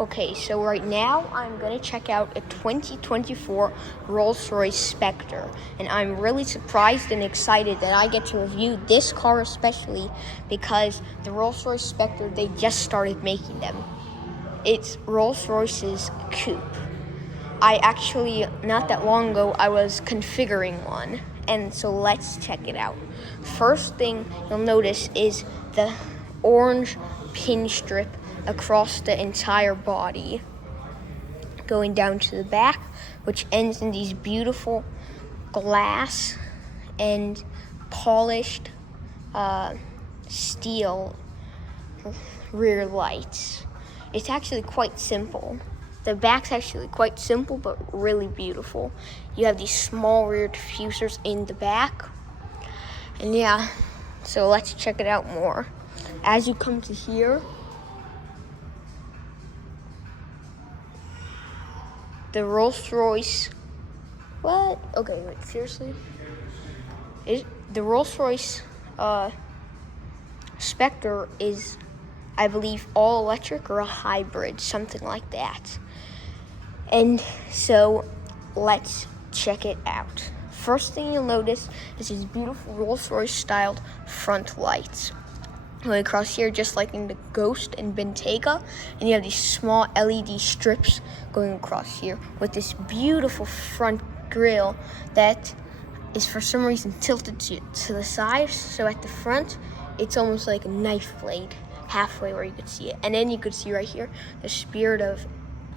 Okay, so right now I'm going to check out a 2024 Royce Spectre, and I'm really surprised and excited that I get to review this car especially because the Royce Spectre, they just started making them. It's Rolls-Royce's coupe. I actually, not that long ago, I was configuring one, and so let's check it out. First thing you'll notice is the orange pin strip across the entire body, going down to the back, which ends in these beautiful glass and polished steel rear lights. It's actually quite simple. The back's actually quite simple, but really beautiful. You have these small rear diffusers in the back. And yeah, so let's check it out more. As you come to here, the Rolls-Royce, what? Okay, wait, seriously? The Rolls-Royce Spectre is, I believe, all electric or a hybrid, something like that. And so let's check it out. First thing you'll notice is these beautiful Rolls-Royce styled front lights going across here, just like in the Ghost and Bentayga. And you have these small LED strips going across here with this beautiful front grille that is for some reason tilted to the side. So at the front, it's almost like a knife blade halfway where you could see it. And then you could see right here the Spirit of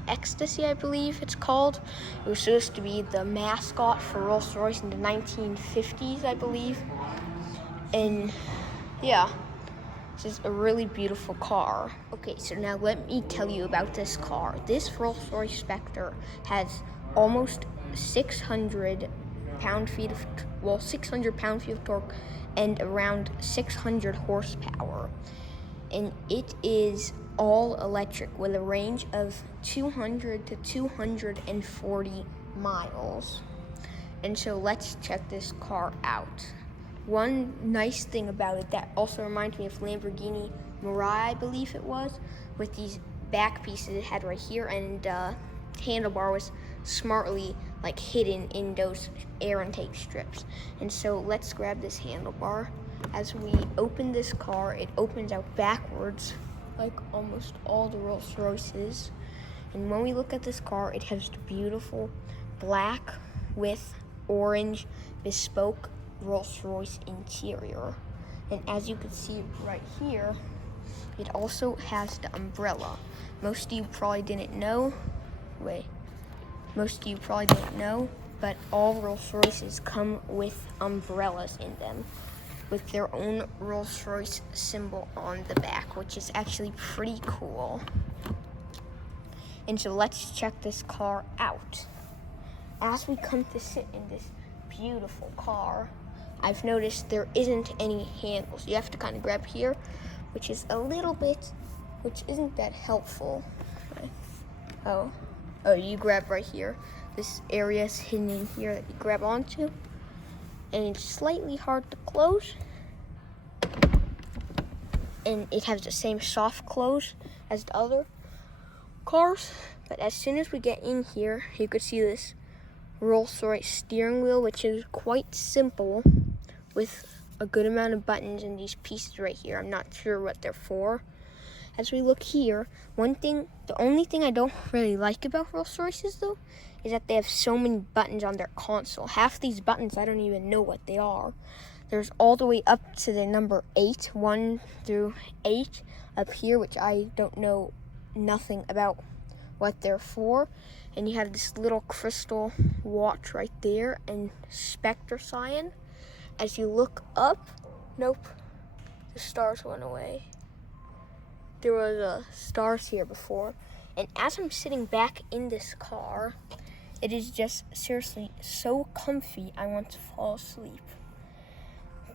Ecstasy, I believe it's called. It was supposed to be the mascot for Rolls-Royce in the 1950s, I believe. And yeah, this is a really beautiful car. Okay, so now let me tell you about this car. This Rolls-Royce Spectre has almost 600 pound-feet of torque and around 600 horsepower. And it is all electric with a range of 200 to 240 miles. And so let's check this car out. One nice thing about it that also reminds me of Lamborghini Mirai, I believe it was, with these back pieces it had right here, and handlebar was smartly like hidden in those air intake strips. And so let's grab this handlebar. As we open this car, it opens out backwards like almost all the Rolls Royces. And when we look at this car, it has the beautiful black with orange bespoke Rolls Royce interior. And as you can see right here, it also has the umbrella. Most of you probably didn't know, but all Rolls Royces come with umbrellas in them, with their own Rolls-Royce symbol on the back, which is actually pretty cool. And so let's check this car out. As we come to sit in this beautiful car, I've noticed there isn't any handles. You have to kind of grab here, which isn't that helpful. Oh, you grab right here. This area is hidden in here that you grab onto, and it's slightly hard to close. And it has the same soft close as the other cars. But as soon as we get in here, you could see this Rolls-Royce steering wheel, which is quite simple, with a good amount of buttons and these pieces right here. I'm not sure what they're for. As we look here, the only thing I don't really like about Rolls-Royces though, is that they have so many buttons on their console. Half these buttons, I don't even know what they are. There's all the way up to the number 8, 1 through 8 up here, which I don't know nothing about what they're for. And you have this little crystal watch right there and Spectre sign. As you look up, nope, the stars went away. There was stars here before. And as I'm sitting back in this car, it is just seriously so comfy, I want to fall asleep.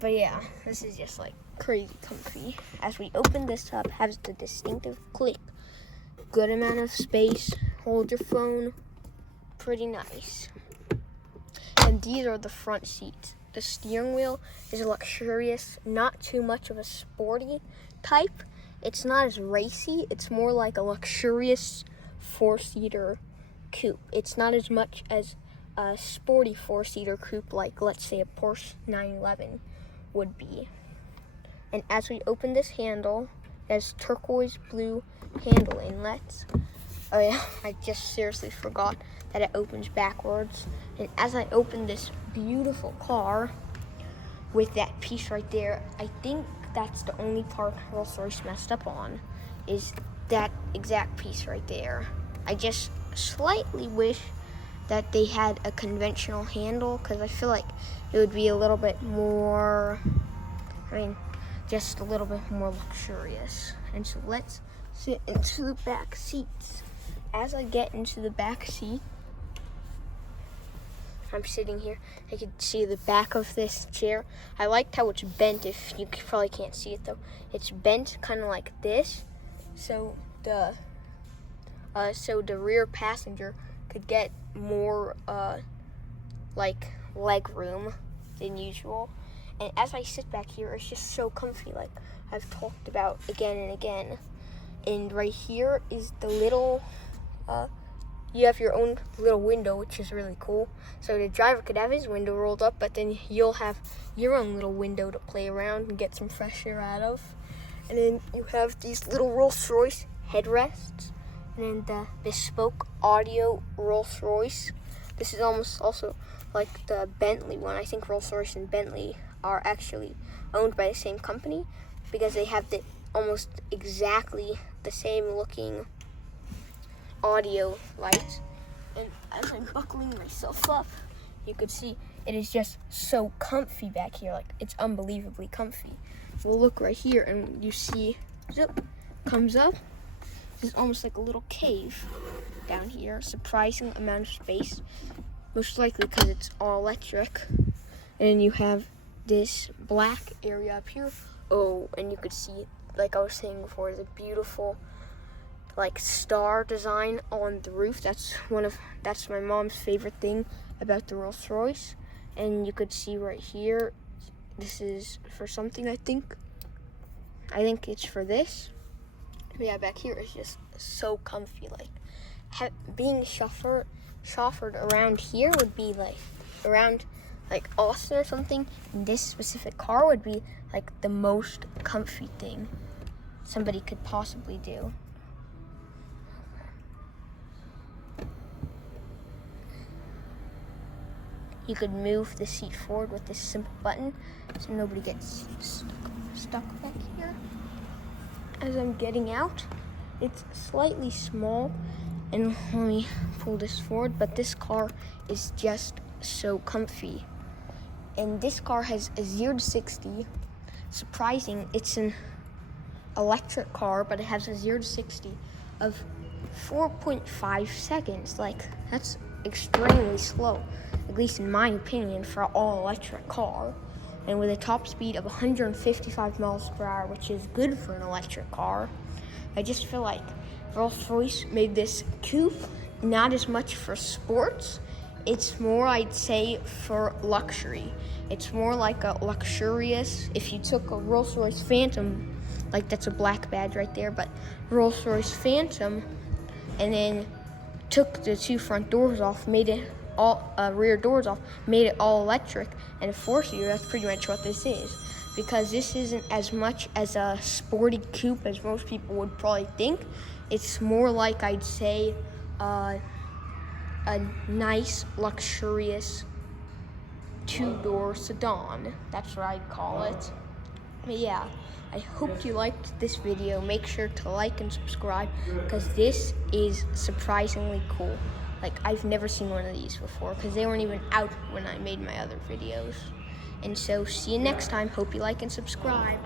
But yeah, this is just like crazy comfy. As we open this up, has the distinctive click. Good amount of space, hold your phone, pretty nice. And these are the front seats. The steering wheel is luxurious, not too much of a sporty type. It's not as racy, it's more like a luxurious four-seater coupe. It's not as much as a sporty four-seater coupe like, let's say, a Porsche 911 would be. And as we open this handle, there's turquoise blue handle inlets. Oh yeah, I just seriously forgot that it opens backwards. And as I open this beautiful car with that piece right there, I think that's the only part Rolls-Royce messed up on, is that exact piece right there. I just slightly wish that they had a conventional handle, because I feel like it would be a little bit more, just a little bit more luxurious. And so let's sit into the back seats. As I get into the back seat, I'm sitting here, I can see the back of this chair. I liked how it's bent. If you probably can't see it though, it's bent kind of like this, so the rear passenger could get more like leg room than usual. And as I sit back here, it's just so comfy, like I've talked about again and again. And right here is the little you have your own little window, which is really cool. So the driver could have his window rolled up, but then you'll have your own little window to play around and get some fresh air out of. And then you have these little Rolls-Royce headrests, and then the bespoke audio Rolls-Royce. This is almost also like the Bentley one. I think Rolls-Royce and Bentley are actually owned by the same company, because they have the almost exactly the same looking audio lights. And as I'm buckling myself up, you could see it is just so comfy back here. Like, it's unbelievably comfy. We'll look right here and you see, zip, comes up. It's almost like a little cave down here. Surprising amount of space, most likely because it's all electric. And you have this black area up here. Oh, and you could see, like I was saying before, the beautiful like star design on the roof. That's my mom's favorite thing about the Rolls-Royce. And you could see right here, this is for something, I think it's for this. But yeah, back here is just so comfy. Like being chauffeured around here would be like around like Austin or something. This specific car would be like the most comfy thing somebody could possibly do. You could move the seat forward with this simple button, so nobody gets stuck back here. As I'm getting out, it's slightly small, and let me pull this forward, but this car is just so comfy. And this car has a 0 to 60. Surprising, it's an electric car, but it has a 0 to 60 of 4.5 seconds. Like, that's extremely slow, at least in my opinion, for an all-electric car. And with a top speed of 155 miles per hour, which is good for an electric car. I just feel like Rolls-Royce made this coupe not as much for sports. It's more, I'd say, for luxury. It's more like a luxurious, if you took a Rolls-Royce Phantom, like that's a black badge right there, but Rolls-Royce Phantom, and then took the two front doors off, made it all rear doors off, made it all electric, and a four-seater. That's pretty much what this is, because this isn't as much as a sporty coupe as most people would probably think. It's more like, I'd say, a nice, luxurious two-door sedan. That's what I'd call it. But yeah, I hope you liked this video. Make sure to like and subscribe, because this is surprisingly cool. Like, I've never seen one of these before, because they weren't even out when I made my other videos. And so, see you next time. Hope you like and subscribe.